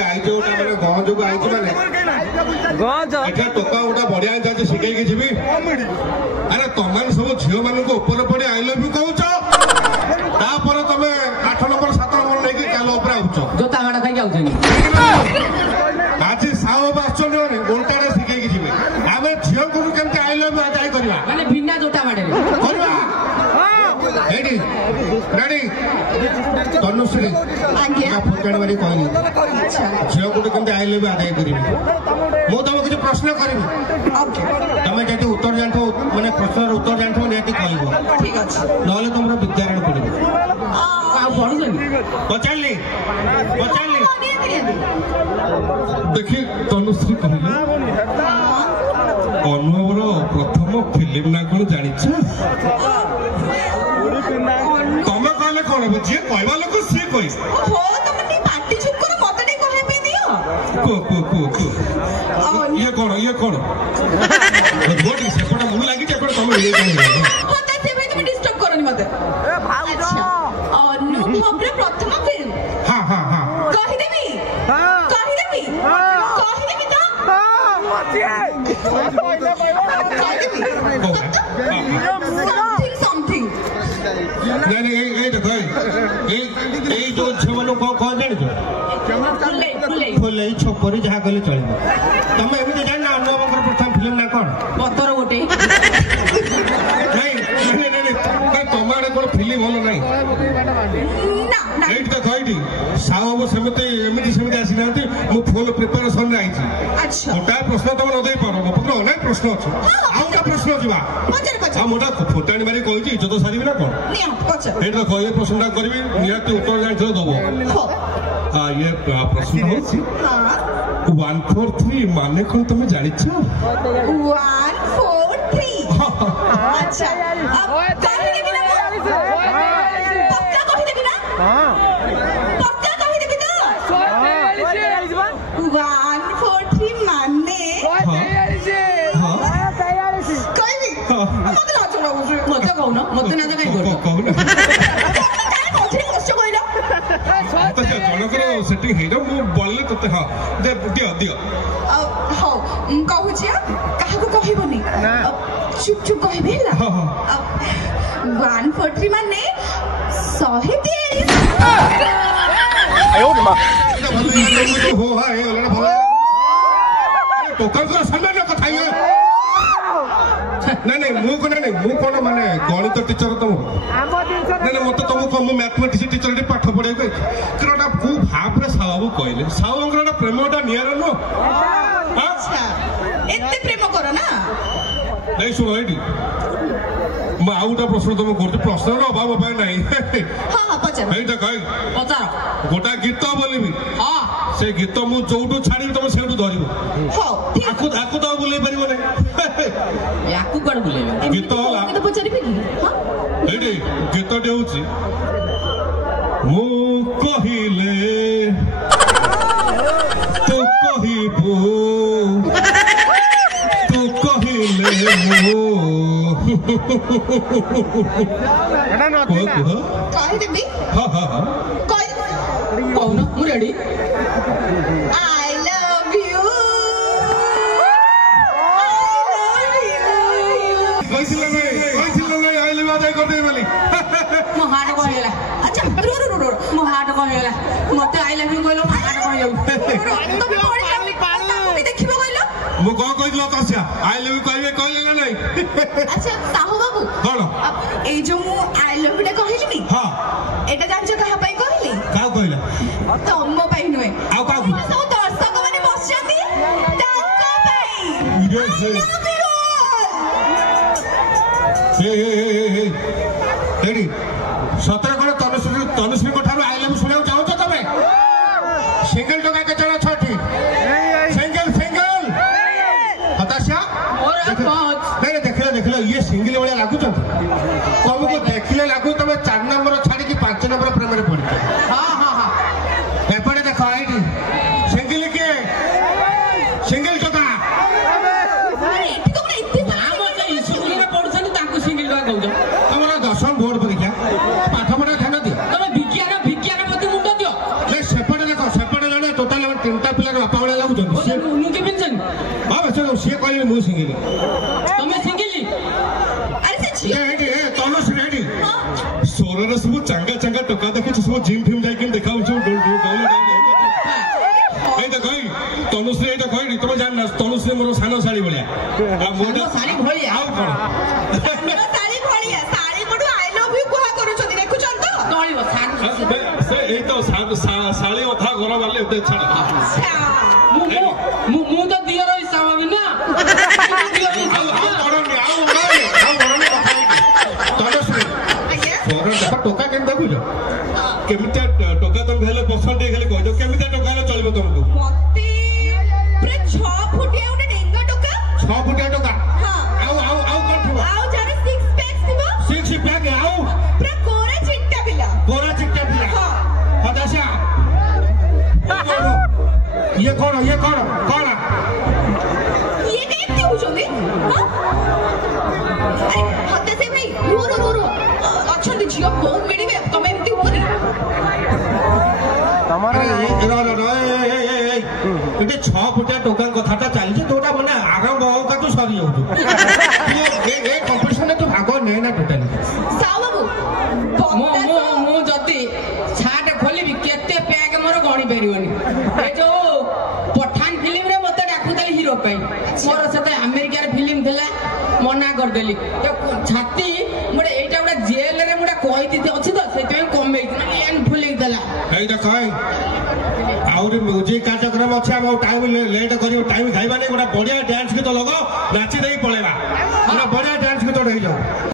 आज आई मैंने गहज को आई टोका गोटा बढ़िया आज शिखई जी अरे तुम सब झील मान ऊपर पड़ी आई लव यू कहूच तुम 8 नंबर 7 नंबर नहीं काल आउच जोता माड़ खाई आज साहू बाबा उल्टा शिखई जी आम झील को केमती आई लव यू आज करवा बिना जोता माड़े तनुश्री फुटाणी मारी कहली झील को केमती आई लव यू आदाय करी मु तुम किसी प्रश्न करी तुम जब उत्तर जानू मैंने प्रश्न उत्तर जानू निहती कह ना तुम विद्यारण पढ़ो पचारि देखी तनुश्री कहले अनुभवर प्रथम फिल्म ना कौन जानी तमें कहले कौन हम जी कहवा लोक सी कही ये कौन सेपटा मुझे लगी तुम डिस्टर्ब करनी मते अनुभव प्रथम फिल्म हाँ हाँ हाँ कहिदेबी समथिंग नहीं देखो जो झील कौन जान फुले छपरी जहाँ कहले चलो तुम एमती जान अनुभव प्रथम फिल्म ना कौन पतर गोटे तुम आड़े कौन फिल्म भल ना देख ये साहू सेमती आसी ना फुल प्रिपेरेसन गोटाए प्रश्न तुम न पार अनेक प्रश्न अच्छे आउटा प्रश्न जा मोटा फुटाणी मारी कही इज्जत सारी ना कौन ये देख ये प्रश्न करी निहती उत्तर जान दब ये प्रश्न हूँ 1 4 3 माने कौन तुम जानी 1 4 3 अच्छा सेटिंग है मु बोलले तते हां दे दियो हो कहूची काहा को कहबनी चुप चुप कहबेला हां हां 143 माने 143 आयो मां हो हां ए ओला भला टोकन को सम्मान कथा है नहीं मु कौन माने गणित टीचर तुम नहीं मत तुमको मु मैथमेटिक्स टीचर पाठ पढ़े कौटा कौ भाव साहू कहले साहू प्रेमटा नियर नो प्रेम कर ना नहीं शुण ये आउ गोटे प्रश्न तुम कर प्रश्न अभाव ना गोटा गीत बोलबी से गीत मु जो छाड़ी तुम से धरब तो बुले पार गीत ये गीतटे हूँ मु कहले तू कहबू तू कहले हाँ हाँ हाँ कौन मु रेडी आई लव यू मत आई लव यू कहलो मु कौन कही आई लव यू कहले ना अच्छा साहू बाबू कौन ए जो मु आई लव यू कहली हां एटा जानछ कहा पई कहली का कहला तुम पई नुए आ का सब दर्शक माने बसछती ताका पई हे सतरे कौन तनुश्री को आई लव शुणा चाहो तुम सिंगल टका के चलो छठी सिंगल हताशा देख ये सिंगल भाया लगुच तुमको देखिले लगू तुम 4 नंबर छाड़ी 5 नंबर प्रेम पड़ी हाँ हाँ हाँ एपटे देख ये सिंगल किए सिंगल टका तुम 10वीं बोर्ड परीक्षा पाठ पढ़ा ध्यान दियो तुम विज्ञान प्रति मुंड दियो सेपटे देख सेपटे जड़े टोटाल 3 ପିଲାର ବାପା ଭଳିଆ ଲାଗୁଛନ୍ତି ଲୁଙ୍ଗି ପିନ୍ଧୁଛନ୍ତି ସିଏ କହିଲେ ମୁଁ ସିଙ୍ଗିଲି ତମେ ସିଙ୍ଗିଲି ତନୁଶ୍ରୀ ଏଠି ସ୍ୱରରେ ସବୁ ଚାଙ୍ଗା ଚାଙ୍ଗା ଟୋକା ଦେଖୁଛୁ ସବୁ ଜିମ୍ ଫିମ୍ ଯାଇକି ଦେଖାଉଛି ଏଇଟା କହି ତନୁଶ୍ରୀ ଏଇଟା କହିନି ତମେ ଜାଣିନା ତନୁଶ୍ରୀ ମୋର ସାନ ଶାଳୀ ଭଳିଆ ଶାଢୀ ଭଳିଆ ଆଉ କଣ ଏଇ ତ ଶାଳୀ ଅଧା ଘର ବାଲେ ଛାଡ ମୁଁ ତ ଦିଅର ହିସାବ ହେବି ନା ଟୋକା କେମିତି ଦେଖୁଛ କେମିତିଆ ଟୋକା ତମକୁ ହେଲେ ପସନ୍ଦ ଟିକେ ଖାଲି କହିଛ କେମିତିଆ ଟୋକା ହେଲେ ଚଳିବ ତମକୁ 6 ଫୁଟିଆ ଗୋଟେ ଡେଙ୍ଗା ଟୋକା 6 ଫୁଟିଆ ଟୋକା ଆଉ କଣ ଥିବ ଆଉ ଯାର 6 ପ୍ୟାକ୍ ଥିବ 6 ପ୍ୟାକ୍ ଆଉ ପୁରା କୋରା ଚିଟ୍ଟା ପିଲା ହଦାସିଆ ଇଏ କଣ ଇଏ କେମିତି ବୁଝୁଛନ୍ତି ହଦାସିଆ ଭାଇ ରୁହ ଅଛନ୍ତି ଝିଅ ବହୁତ ମିଳିବେ ତମେ ଏମିତି ହୁଅନି ଏଠି 6 ଫୁଟିଆ ଟୋକା କଥାଟା ଚାଲିଛି ଯୋଉଟା ମାନେ ଆରମ୍ଭ ହଉକା ତୁ ସରି ଯାଉଛୁ ଏ କମ୍ପିଟିସନରେ ତୁ ଭାଗ ନେ ନା ଟୋଟାଲି ମୁଁ ଯଦି ସାର୍ଟ ଖୋଲିବି କେତେ ପ୍ୟାକ୍ ମୋର ଗଣି ପାରିବନି ଏ ଯୋଉ ପଠାନ ଫିଲ୍ମରେ ମତେ ଡାକୁଥିଲି ହିରୋ ପାଇଁ ମୋର ସେତେ ଆମେରିକାର ଫିଲ୍ମ ଥିଲା ମନା କରିଦେଲି ଛାତି ଗୋଟେ ଏଇଟା ଗୋଟେ ଜେଲରେ ମୁଁ କହିଥିଲି ଅଛି ତ ସେଥିପାଇଁ କମେଇଥିଲି ଏନ୍ ଫୁଲିକି ଦେଲା ଏଇଟା କହ ଆହୁରି ମ୍ୟୁଜିକ କାର୍ଯ୍ୟକ୍ରମ ଅଛି ଆମ ଟାଇମ ଲେଟ୍ କରିବ ଟାଇମ ଖାଇବାନି ଗୋଟେ ବଢିଆ ଡ୍ୟାନ୍ସ ଗୀତ ଲଗାଅ ନାଚି ଦେଇକି ପଳେଇବା ଗୋଟେ ବଢିଆ ଡ୍ୟାନ୍ସ ଗୀତ ହେଇଯାଉ